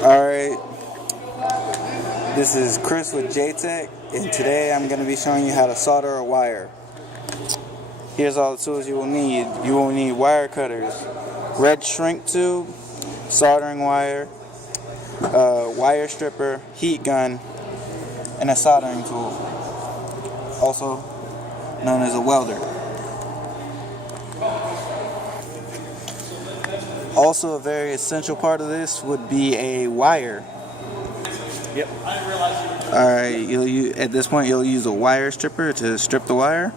Alright, this is Chris with Jtech, and today I'm going to be showing you how to solder a wire. Here's all the tools you will need. You will need wire cutters, red shrink tube, soldering wire, wire stripper, heat gun, and a soldering tool, also known as a welder. Also, a very essential part of this would be a wire. Yep. Alright, at this point you'll use a wire stripper to strip the wire.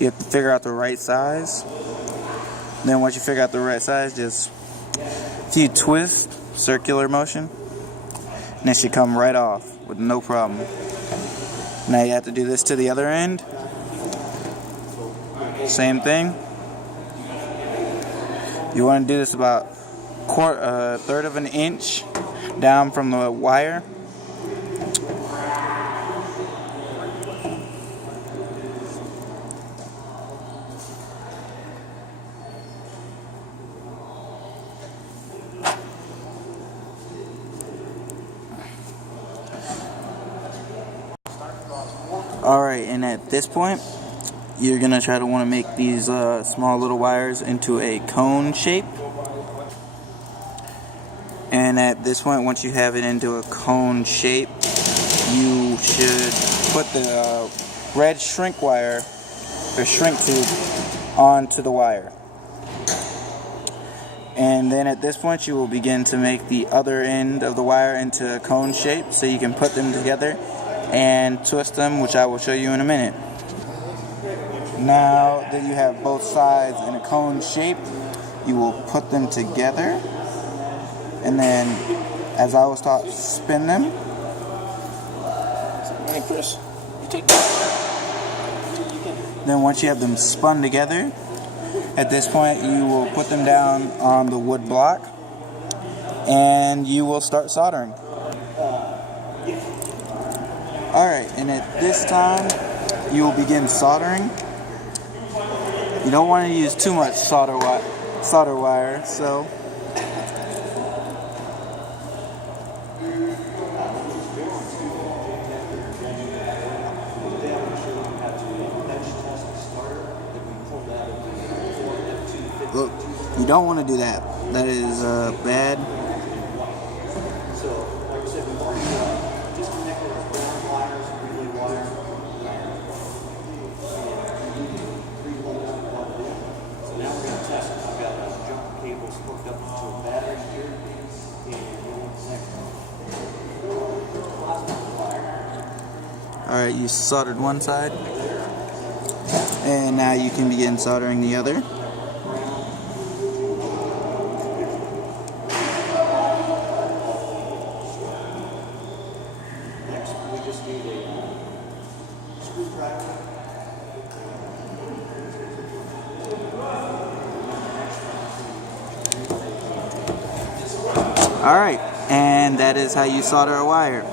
You have to figure out the right size. Then once you figure out the right size, just a few twists, circular motion, and it should come right off with no problem. Now you have to do this to the other end. Same thing. You want to do this about a third of an inch down from the wire. Alright, and at this point you're going to try to want to make these small little wires into a cone shape. And at this point, once you have it into a cone shape, you should put the red shrink wire, or shrink tube, onto the wire. And then at this point you will begin to make the other end of the wire into a cone shape so you can put them together and twist them, which I will show you in a minute. Now that you have both sides in a cone shape, you will put them together, and then, as I was taught, spin them. Hey Chris, Then once you have them spun together, at this point you will put them down on the wood block, and you will start soldering. Alright, and at this time you will begin soldering. You don't want to use too much solder wire, so look, you don't want to do that. That is bad. Alright, you soldered one side, and now you can begin soldering the other. next we just need a screwdriver. Alright, and that is how you solder a wire.